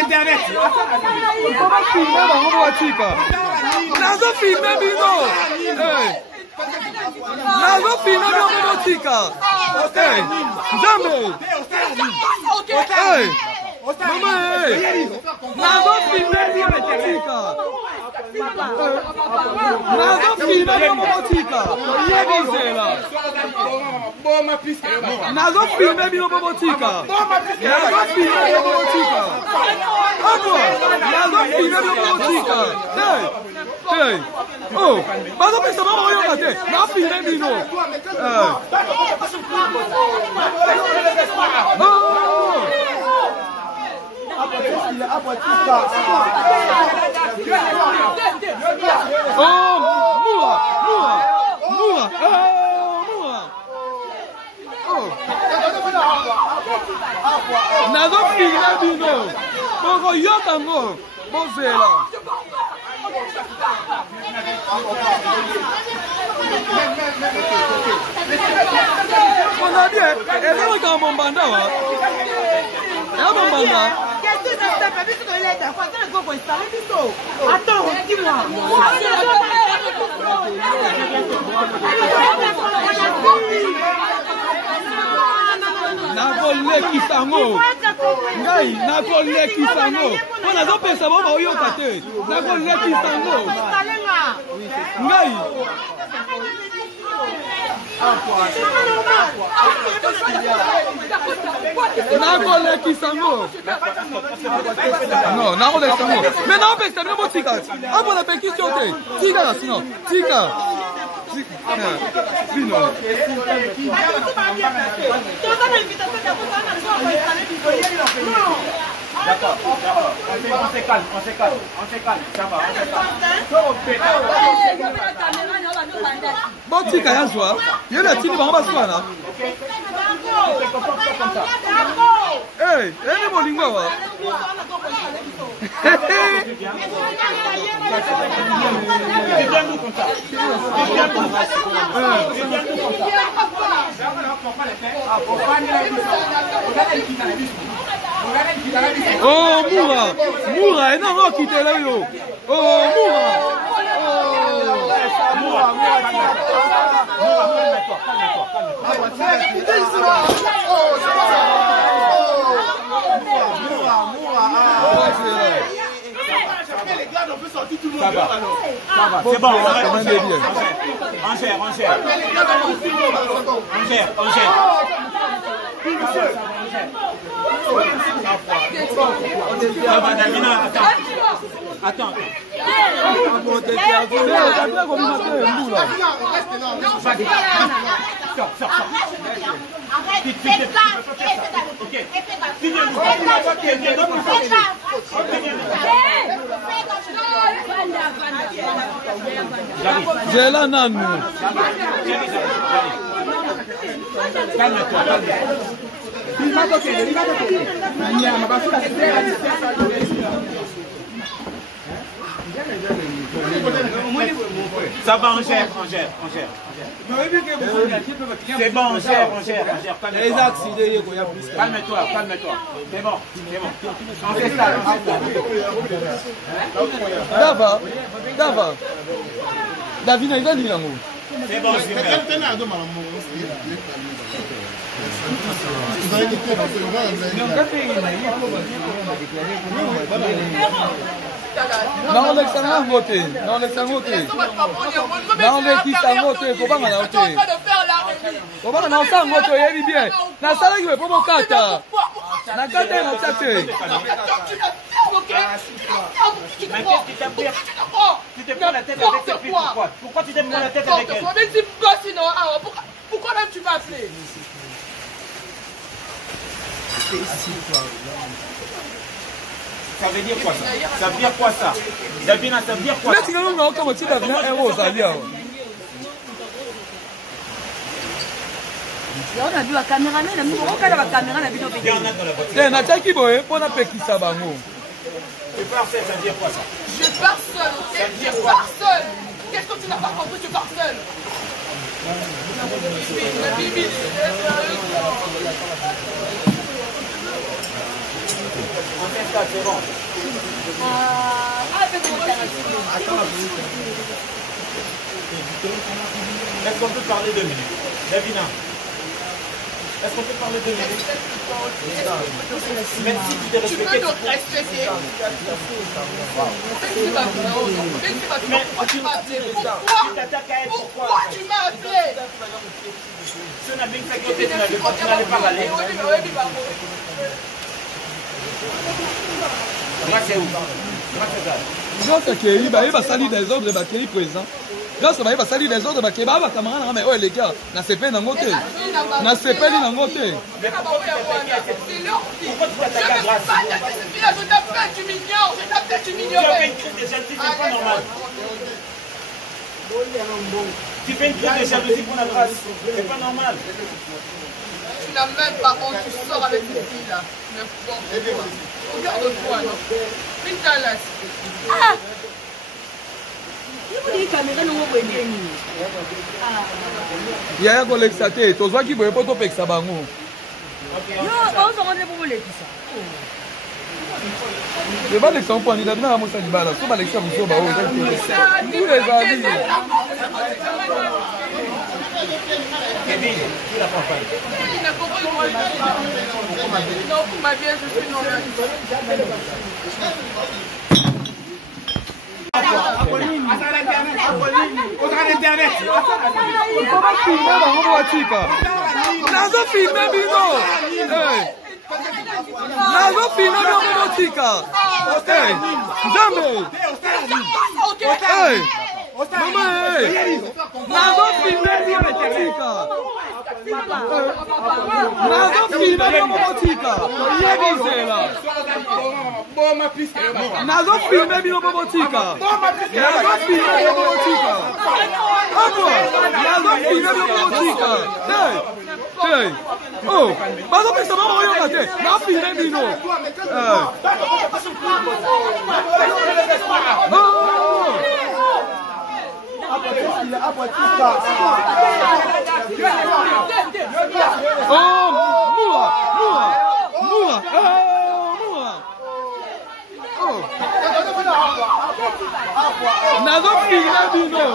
internet. Nazo filme bino. Nazo filme bino tika. Jamais. Maman, nazo filme bino tika. Nazo filme bino tika. Yebizela. Nazo filme bino tika. Nazo filme bino tika. Nazo filme bino tika. Hey. Oh, bazo pesa mama oyo kate. Na filme bino. Nazo filme bino. Boko yotango. Bozela. On a bien. Elle est dans mon banda. Qu'est-ce que ça fait? Parce que l'aide, faut attendre qu'on va installer plutôt. Attends, dis-moi. Nakoleki sango. Ngai nakoleki sango. Pona zo pesa bo ba oyo kate. Nakoleki sango. Ngai. Nakoleki sango. Non, nakoleki sango. Mais non pesa no botika. Abo la pétition te. Tika sinon. Tika. Vino. D'accord. On se calme. Ça va, Bon, tika ya joie. Il y a la tini bango baswana. Hey, elle est molingo wa. Oh, Moura, et non, quittez là, yo. Oh, Moura. Ça va. C'est bon, on gère. Ça va, Davina, attends. J'ai la nanou. Calme-toi. Ça va, on gère. C'est bon, on gère. Calme-toi. C'est bon. On fait ça. Dava. Davina, il va dire l'amour. C'est bon, c'est bon. Non, l'excellent voté. Non, l'équipe a voté. Comment on a voté? Comment on a voté? Il est bien. La salle qui veut pas mon cata. La cata est notre tête. Tu te prends la tête avec cette fille, pourquoi tu te prends la tête avec elle? Pourquoi même tu m'as appelé? Ça veut dire quoi ça? Ça veut dire quoi ça? Davina, ça veut dire quoi ça? Là, tu n'as pas comment tu Davina est rose à dire. On a vu la caméra, mais on a la caméra, la vidéo. Il y en a dans la voiture. C'est un attaque qui boit, on a fait qui ça va nous. Tu pars seul, ça veut dire quoi ça? Je pars seul, ok? Je pars seul. Qu'est-ce que tu n'as pas compris? Je pars seul. La Bible. Pascal, c'est bon. Est-ce qu'on peut parler 2 minutes? Davina, est-ce qu'on peut parler 2 minutes? Même si tu t'es respecté. Tu peux te respecter. Pourquoi tu m'as appelé? Si on a bien fait que tu n'allais pas aller. Moi, c'est où? Grâce à Kéhi, il va salir des ordres de Kéhi présent. Grâce à il salir des ordres de Kéhi, ma camarade, mais oh les gars, n'a pas dans côté. N'a pas dans côté. Pourquoi tu t'attaques à Grâce? Je t'appelle, tu m'ignores. Je t'appelle, tu Tu m'ignores. as fait une crise de jalousie, c'est pas normal. Tu fais une crise de jalousie pour la Grâce, c'est pas normal. Tu n'as même pas honte, tu sors avec cette fille-là. N'importe quoi. Regarde-toi, non. Pintalas. Ah! Il caméra non Yaya kolekisa te, tozwaki boye po topekisa bango. Yo, on se rendait pour les ça. Je vais l'exemple pour Anita, je vais vous dire que je vais l'exemple pour vous. Tous les amis. Kevin, qui la campagne? Il n'a compris moi. Non, pour ma vie, je suis normale. Nazo filme bino. Nazo filme bino tika. Hey, jamais. Hey, maman, hey. Nazo filme bino tika. Nazo filme bino tika. Yebizela. Nazo filme bino tika. Nazo filme bino tika. Nazo filme bino tika. Hey. Hey. Oh, bazo pesa mama oyo kate. Na filme bino. Nazo filme bino.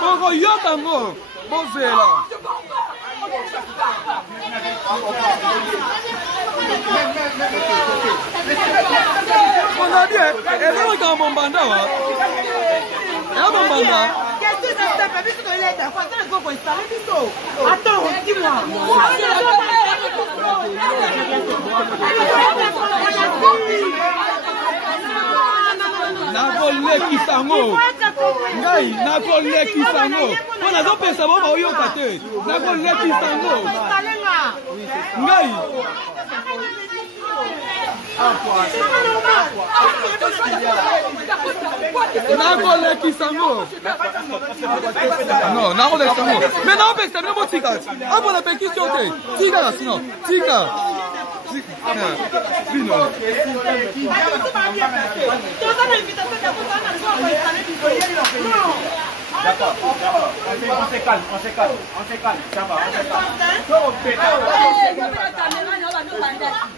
Boko yotango. Bozela. On a dit, elle est dans mon banda. Elle est dans mon banda. Qu'est-ce que ça se fait? Parce que l'aide, faut attendre qu'on installe plutôt. Attends, dis-moi. Nakoleki sango. Ngai, nakoleki sango. On a deux personnes, on va y aller. Nakoleki sango. Ngai. Nakoleki sango. Non, nakoleki sango. Mais non, mais c'est même pas tika. Ah, pour la pétition, tika là, sinon. Tika. Vino. D'accord, on se calme, ça va,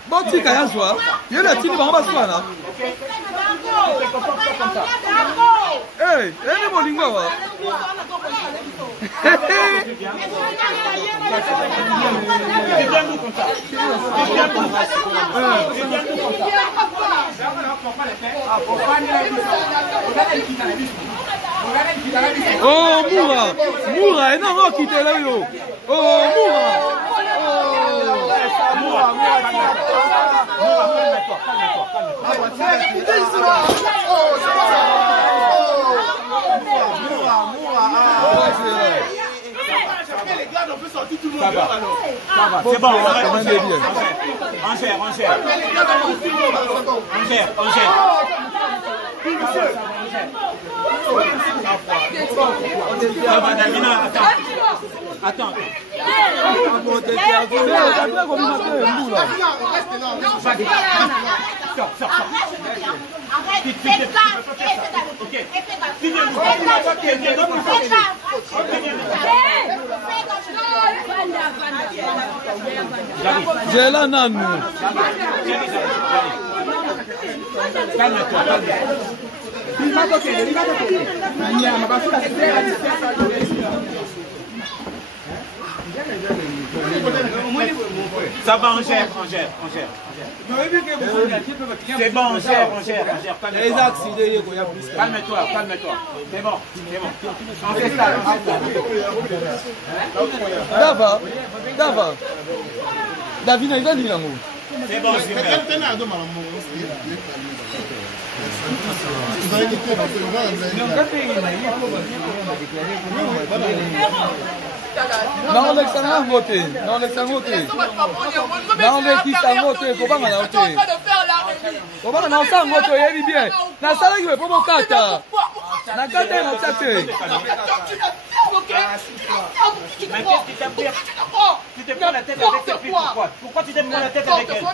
Bon, tika ya joie. Il y a la tini bango baswana. Hey, elle est molingwa wa. Oh, Moura, Moura, elle n'a pas quitté là, yo. Oh, Moura. Ça va, c'est bon, on gère. Ça va, Davina, attends. J'ai la nanu. Calme-toi, ça va, on gère. C'est bon, on gère. Calme-toi. C'est bon. On fait ça. Dava. David, il va dire l'amour. C'est bon, c'est bon. Non, Alexandre voté. Non, Alexandre voté. Comment on a voté? Comment on a voté? Il bien. Na sala qui veut pas mon kata. Na kata na tete. Tu te prends la tête avec cette fille, pourquoi tu te prends la tête avec elle?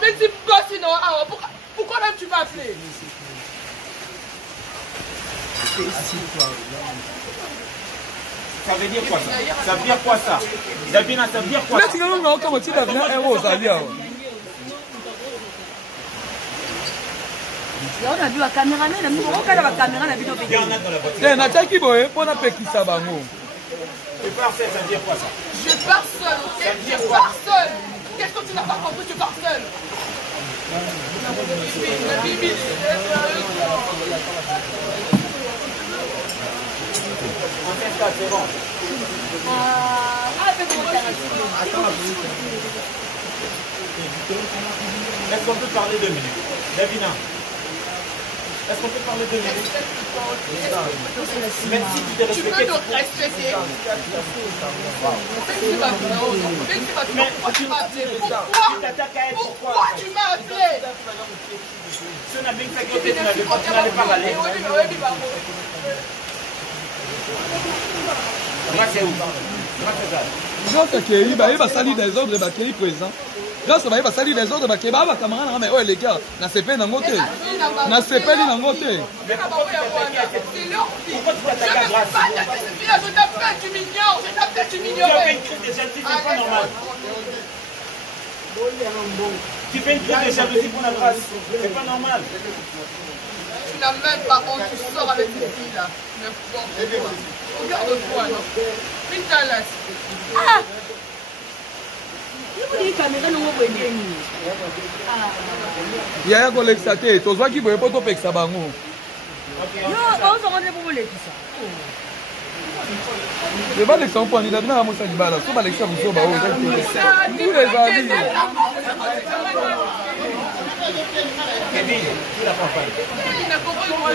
Pourquoi même tu m'as appelé? Ça veut dire quoi ça? Ça veut dire quoi ça? Davina, ça veut dire quoi ça? Mais tu n'as pas comment tu vas venir un rose à dire. On a vu la caméra, mais nous avons la caméra, la vidéo. Il y en a dans la voiture. C'est Nathalie Boye, pour n'a pas qui ça va nous. Tu pars seul, ça veut dire quoi ça? Je pars seul, ok? Je pars seul. Qu'est-ce que tu n'as pas compris? Je pars seul. On s'installe, c'est bon. Est-ce qu'on peut parler 2 minutes? Davina, est-ce qu'on peut parler 2 minutes? Même si tu t'es respecté. Tu peux te respecter. Pourquoi tu m'as appelé? Si on a bien fait que tu n'allais pas aller. Moi, c'est où? Grâce à Kéry, il va salir des ordres de Kéry présent. Grâce à il va salir des ordres de Kéry, il va camarade, mais ouais les gars, na CP dans côté. Na CP dans côté. C'est leur vie. Je ne peux pas t'appeler cette fille-là, je t'appelle, tu m'ignores, tu Tu m'ignores. fais une crise de jalousie, c'est pas normal. Tu fais une crise de jalousie pour la grâce, c'est pas normal. Tu n'as même pas honte, tu sors avec cette fille-là. Regarde-toi, non? Pintalas. Ah! Il y a une caméra, nous avons une. Il y a un collègue saté, tu vois qui veut pas t'opérer ça bango. Non, on s'en rend pour les tout ça. Le bas d'exemple, on est dans la moitié du bal. Sur l'exemple, vous savez, tous les amis. Kevin, tu la prends pas. Il n'a compris moi.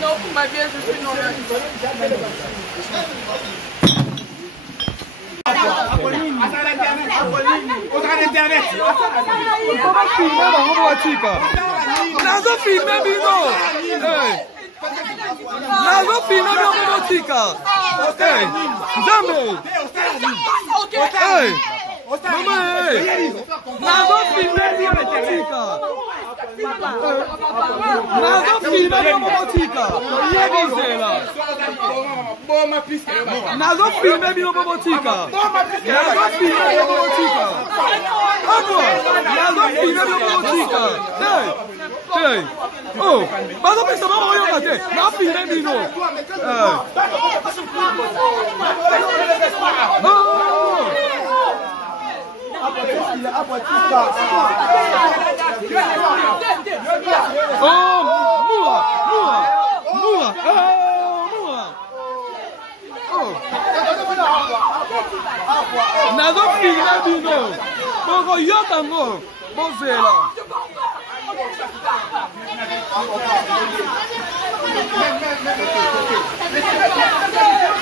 Non, pour ma vie, je suis non. Nazo filme bino. Nazo filme bino motika. Hey, jamais. Hey, maman, hey. Nazo filme bino motika. Nazo filme bino motika. Yebizela. Nazo filme bino motika. Nazo filme bino motika. Nazo filme bino motika. Hey. Hey. Oh, bazo pesa mama oyo kate. Na filme bino. Nazo filme bino. Boko yotango. Bozela.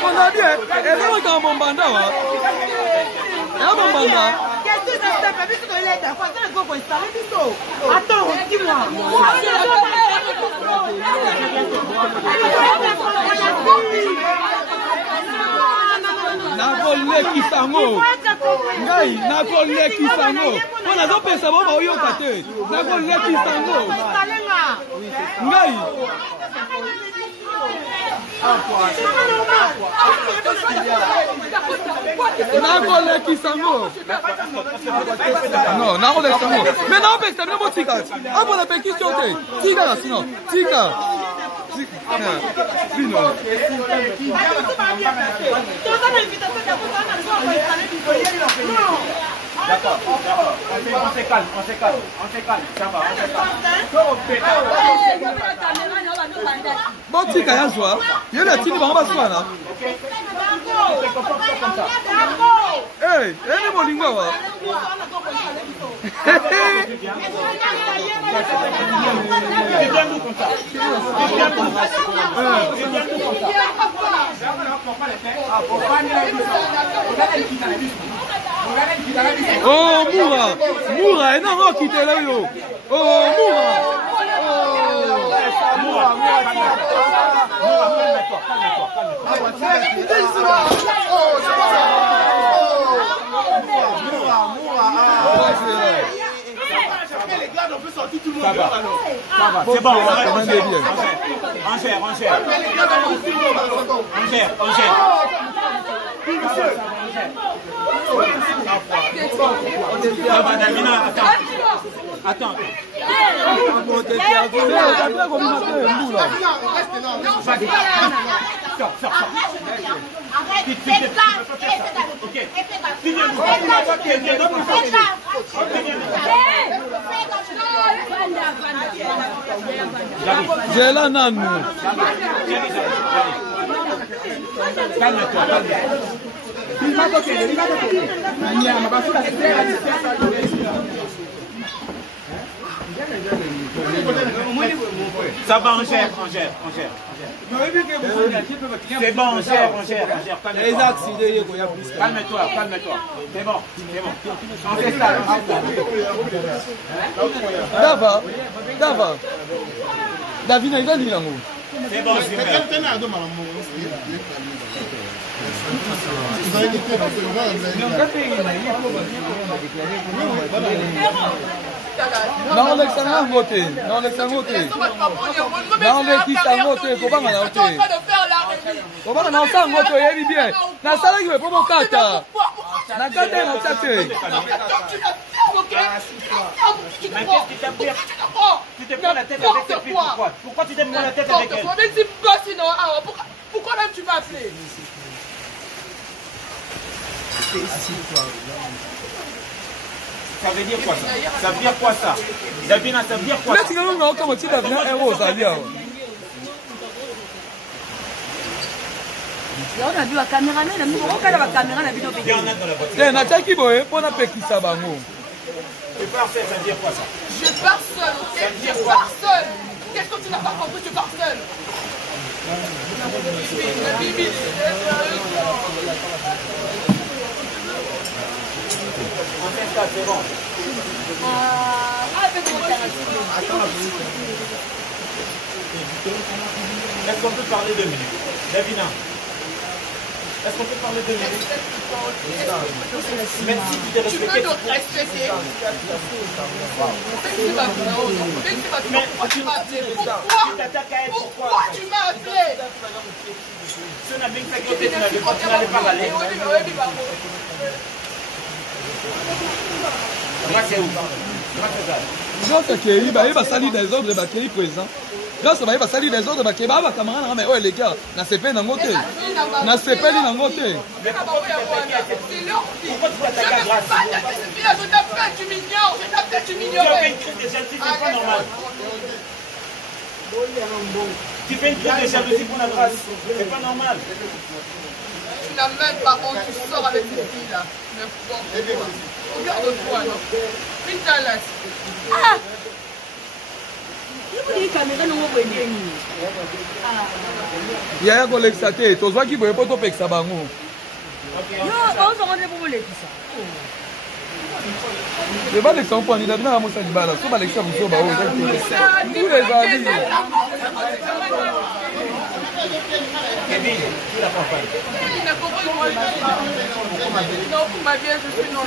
On a bien. Elle est dans mon banda. Qu'est-ce que ça fait? Parce que tu es là, quand tu es installé, attends, dis-moi. Nakoleki sango. Ngai nakoleki sango. On a pas pensé bon oyo kate. Nakoleki sango. Ngai. nakolekisa ngo non nakolekisa ngo mais naopesa bino botika apona pekisi yo te tika sino tika bino D'accord, on se calme, ça va, bon tika ya zwa yo na tini bango baswana ene molingo awa oh Moura enango okitela yo oh Ça va, c'est bon, on gère. Ça va, Davina, attends. J'ai la nanu. Calme-toi. Ça va, on gère. C'est bon, on gère. Calme-toi. C'est bon. On fait ça. Dava. Davina, il a dit là-haut. C'est bon, super. naolekisa ngo te kobanga na te kobanga na osala ngo te oyebi bien nasalaki we po mokata nakata natia te Mais qu'est-ce qui t'a pris? Tu te prends la tête avec cette fille, pourquoi tu te prends la tête avec elle? Mais dis-moi sinon, pourquoi même tu m'as appelé? Ça veut dire quoi ça? Ça veut dire quoi ça? Davina, ça veut dire quoi ça? mais tingalo na okama ti Davina héros ozali awa te natiaki boye mpo napekisa bango. Tu pars seul, ça veut dire quoi ça? Je pars seul, ok? Je pars seul. Qu'est-ce que tu n'as pas compris? Je pars seul. Bibi. On fait ça, c'est bon. Est-ce qu'on peut parler 2 minutes? Davina, est-ce qu'on peut parler 2 minutes? Même si tu t'es respecté. Tu peux donc respecter. Mais pourquoi tu m'as appelé? Pourquoi tu m'as appelé? Si on a bien fait côté, tu n'allais pas aller. C'est où? nyonso akei baye basali desordre bakei présent nyonso baye basali desordre bakei baa bakamara nanga mai oyo eleki nasepeli nango te nasepeli nango te Tu fais une crise de jalousie pour la grâce, c'est pas normal. Tu n'as même pas honte, tu sors avec cette fille-là. Regarde-toi, non? Pintalas. yaya kolekisa te tozwaki boye mpo topekisa bango balekisa mpo ani Davina na mosali bala so balekisa mosusu bao ezali Kevin, tu la comprends. Il n'a pas compris. Non, pour ma bien, je suis non.